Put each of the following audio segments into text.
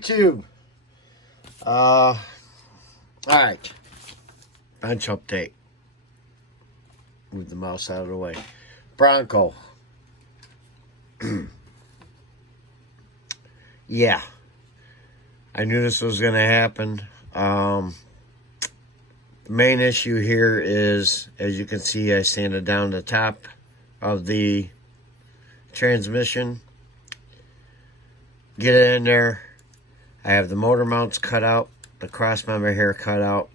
YouTube. Alright. Bench update. Move the mouse out of the way. Bronco. Yeah. I knew this was going to happen. The main issue here is, as you can see, I sanded down the top of the transmission. Get it in there. I have the motor mounts cut out, the cross member here cut out.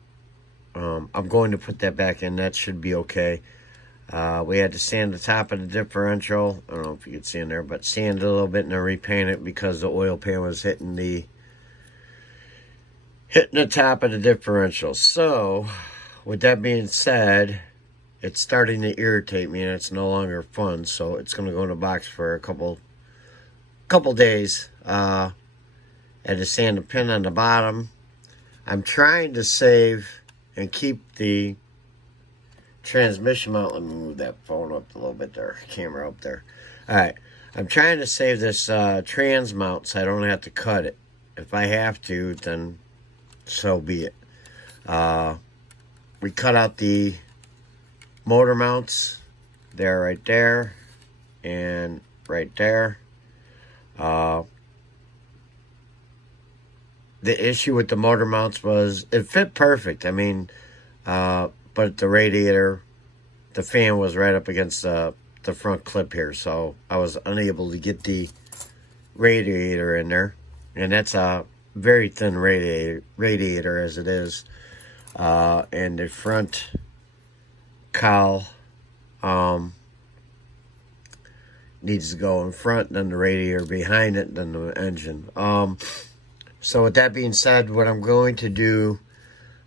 I'm going to put that back in. That should be okay. We had to sand the top of the differential. I don't know if you can see in there, but sand it a little bit and then repaint it because the oil pan was hitting the top of the differential. So, with that being said, it's starting to irritate me and it's no longer fun. So it's going to go in a box for a couple days. I had to sand the pin on the bottom. I'm trying to save and keep the transmission mount. Let me move that phone up a little bit there, camera up there. Alright, I'm trying to save this trans mount so I don't have to cut it. If I have to, then so be it. We cut out the motor mounts. They're right there and right there. The issue with the motor mounts was it fit perfect. I mean, but the radiator, the fan was right up against the front clip here, so I was unable to get the radiator in there. And that's a very thin radiator as it is. And the front cowl needs to go in front, then the radiator behind it, then the engine. So with that being said, what I'm going to do,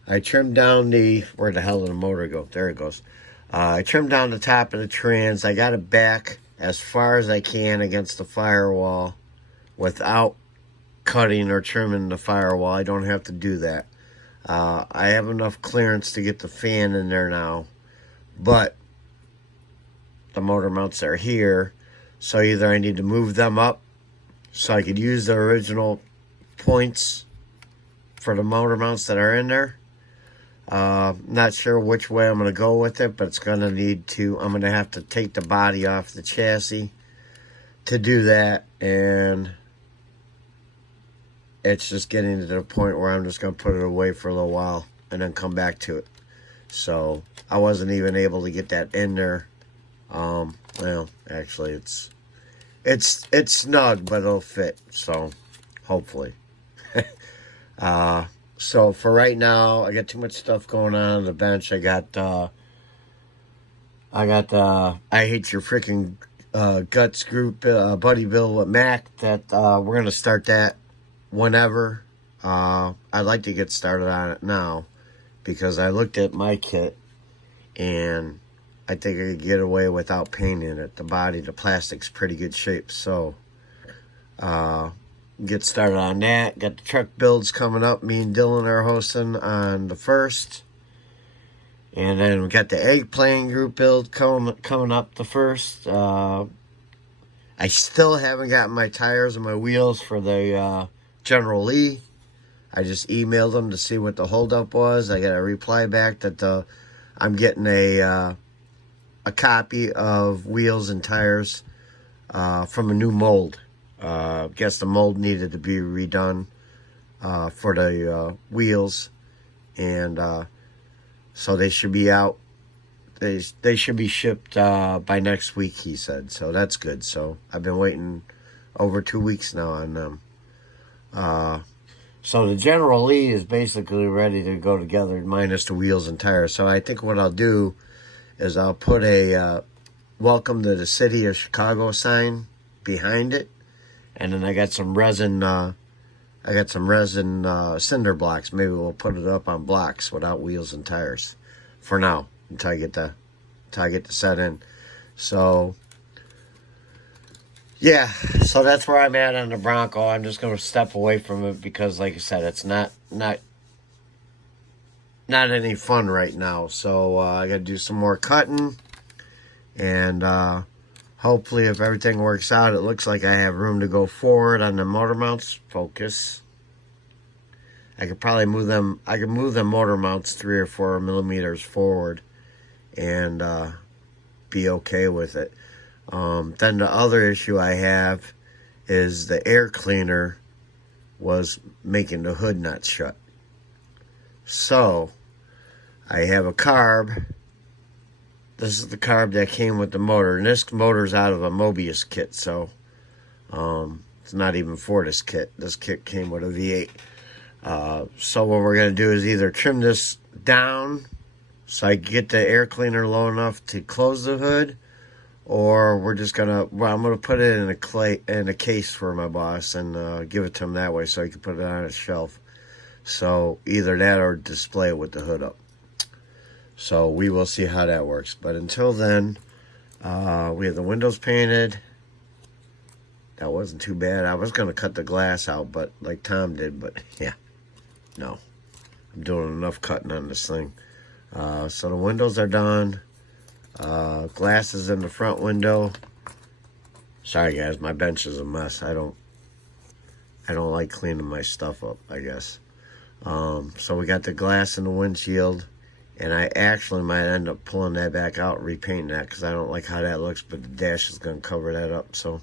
I trimmed down the, where the hell did the motor go? There it goes. I trimmed down the top of the trans. I got it back as far as I can against the firewall without cutting or trimming the firewall. I don't have to do that. I have enough clearance to get the fan in there now, but the motor mounts are here, so either I need to move them up so I could use the original points for the motor mounts that are in there. Not sure which way I'm going to go with it, but it's going to need to, I'm going to have to take the body off the chassis to do that, and it's just getting to the point where I'm just going to put it away for a little while and then come back to it. So I wasn't even able to get that in there. Well, actually it's snug, but it'll fit, so hopefully. So for right now, I got too much stuff going on the bench. I got I Hate Your Freaking Guts group, Buddy Bill with Mac, that we're going to start that whenever. I'd like to get started on it now because I looked at my kit and I think I could get away without painting it. The body, the plastic's pretty good shape, so get started on that. Got the truck builds coming up. Me and Dylan are hosting on the 1st. And then we got the eggplant group build coming up the 1st. I still haven't gotten my tires and my wheels for the General Lee. I just emailed them to see what the holdup was. I got a reply back that I'm getting a copy of wheels and tires from a new mold. Guess the mold needed to be redone for the wheels, and so they should be out. They should be shipped by next week, he said. So that's good. So I've been waiting over 2 weeks now on them. So the General Lee is basically ready to go together, minus the wheels and tires. So I think what I'll do is I'll put a welcome to the city of Chicago sign behind it. And then I got some resin, cinder blocks. Maybe we'll put it up on blocks without wheels and tires for now until I get the set in. So yeah, so that's where I'm at on the Bronco. I'm just going to step away from it because, like I said, it's not any fun right now. So I got to do some more cutting, and hopefully, if everything works out, it looks like I have room to go forward on the motor mounts. Focus. I could probably move them. I could move the motor mounts 3 or 4 millimeters forward, and be okay with it. Then the other issue I have is the air cleaner was making the hood not shut. So I have a carb. This is the carb that came with the motor, and this motor's out of a Mobius kit, so it's not even for this kit. This kit came with a V8. So what we're going to do is either trim this down so I can get the air cleaner low enough to close the hood, or we're just going to, well, I'm going to put it in a case for my boss and give it to him that way so he can put it on his shelf. So either that or display it with the hood up. So we will see how that works. But until then, we have the windows painted. That wasn't too bad. I was going to cut the glass out, but like Tom did, but yeah, no. I'm doing enough cutting on this thing. So the windows are done. Glass is in the front window. Sorry guys, my bench is a mess. I don't like cleaning my stuff up, I guess. So we got the glass in the windshield, and I actually might end up pulling that back out and repainting that because I don't like how that looks, but the dash is going to cover that up. So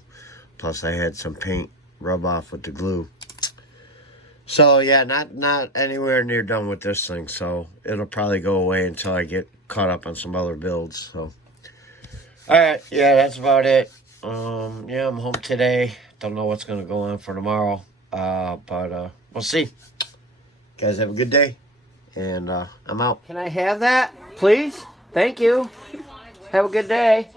plus I had some paint rub off with the glue. So yeah, not anywhere near done with this thing, so it'll probably go away until I get caught up on some other builds. So alright, yeah, that's about it. Yeah, I'm home today. Don't know what's gonna go on for tomorrow. But we'll see. Guys, have a good day. And I'm out. Can I have that, please? Thank you. Have a good day.